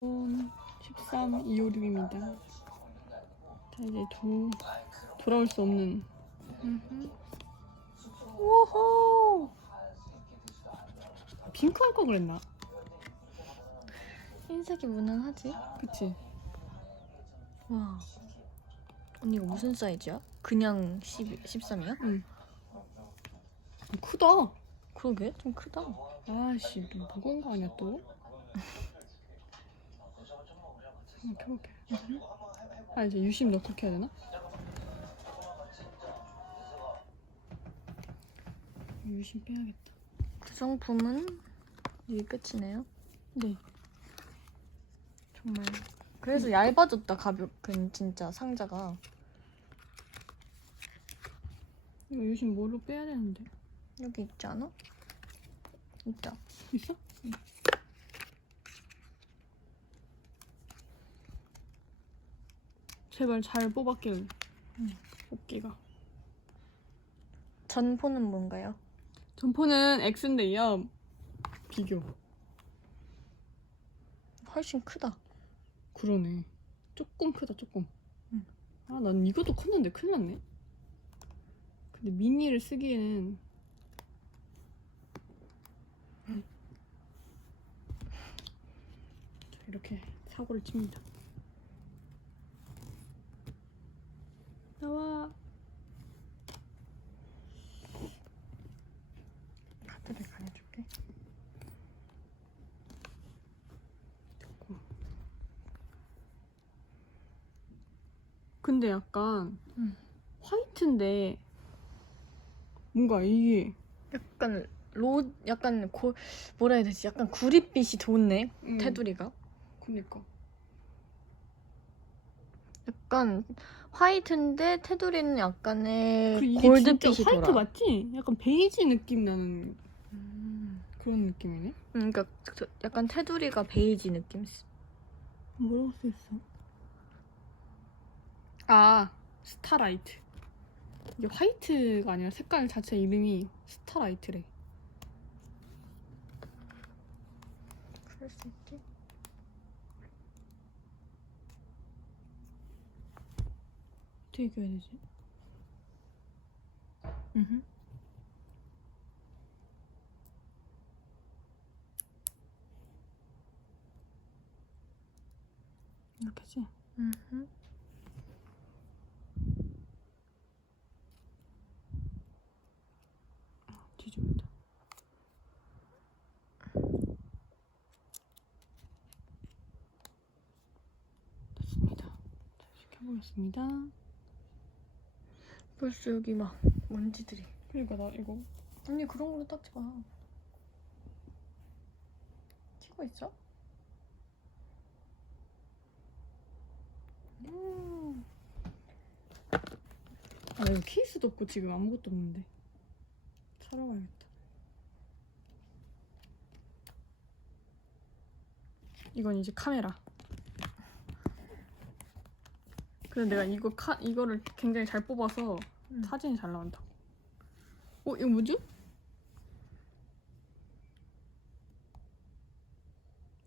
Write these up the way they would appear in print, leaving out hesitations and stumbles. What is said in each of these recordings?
13 256입니다. 자, 이제 돌아올 수 없는. 오호! 핑크 할 거 그랬나? 흰색이 무난하지? 그치? 와. 언니 이거 무슨 사이즈야? 그냥 13이야? 응. 크다. 그러게 좀 크다. 아씨, 무거운 거 아니야 또? 한번 켜볼게. 아, 이제 유심 넣고 켜야 되나? 유심 빼야겠다. 구성품은 이게 끝이네요. 네. 정말. 그래서 얇아졌다 가볍긴 진짜 상자가. 이거 유심 뭐로 빼야 되는데? 여기 있지 않아? 있다. 있어? 응. 제발 잘 뽑았길. 응. 뽑기가. 전포는 뭔가요? 전포는 X인데요. 비교. 훨씬 크다. 그러네. 조금 크다, 조금. 응. 아, 난 이것도 컸는데 큰일 났네. 근데 미니를 쓰기에는 이렇게 사고를 칩니다. 나와. 카드를 가려줄게. 근데 약간 응. 화이트인데 뭔가 이게 약간 뭐라 해야 되지? 약간 구릿빛이 돋네. 테두리가. 그니까 약간 화이트인데 테두리는 약간의 이게 골드빛이 진짜 화이트 돌아. 맞지? 약간 베이지 느낌 나는 그런 느낌이네. 그러니까 약간 테두리가 베이지 느낌. 뭐라고 써있어? 아, 스타라이트. 이게 화이트가 아니라 색깔 자체 이름이 스타라이트래. 그럴 수 있지. 어떻게 껴야 되지? 으흠. 이렇게지? 으흠. 뒤집는다. 됐습니다. 다시 켜보겠습니다. 벌써 여기 막 먼지들이. 그러니까 나 이거 언니 그런 걸로 닦지 마. 튀고 있어? 아, 나 이거 케이스도 없고 지금 아무것도 없는데 사러 가야겠다. 이건 이제 카메라. 근데 내가 이거를 굉장히 잘 뽑아서 사진이 잘 나온다고. 이거 뭐지?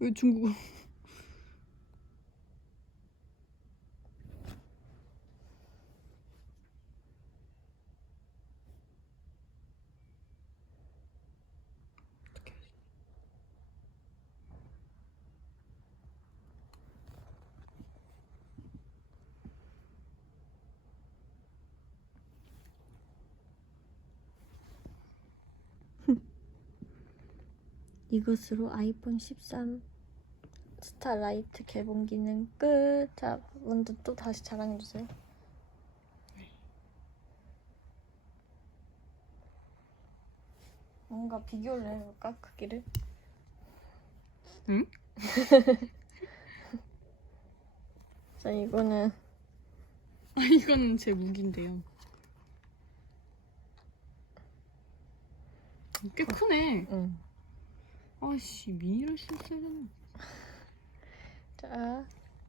이거 중국어. 어떻게 해야지? 이것으로 아이폰 13 스타라이트 개봉 기능 끝. 자, 먼저 또 다시 자랑해주세요. 뭔가 비교를 해볼까? 크기를? 응? 자, 이거는 이거는 제 무기인데요. 꽤 크네. 응. 아씨, 미니를 썼어야 되나? 자,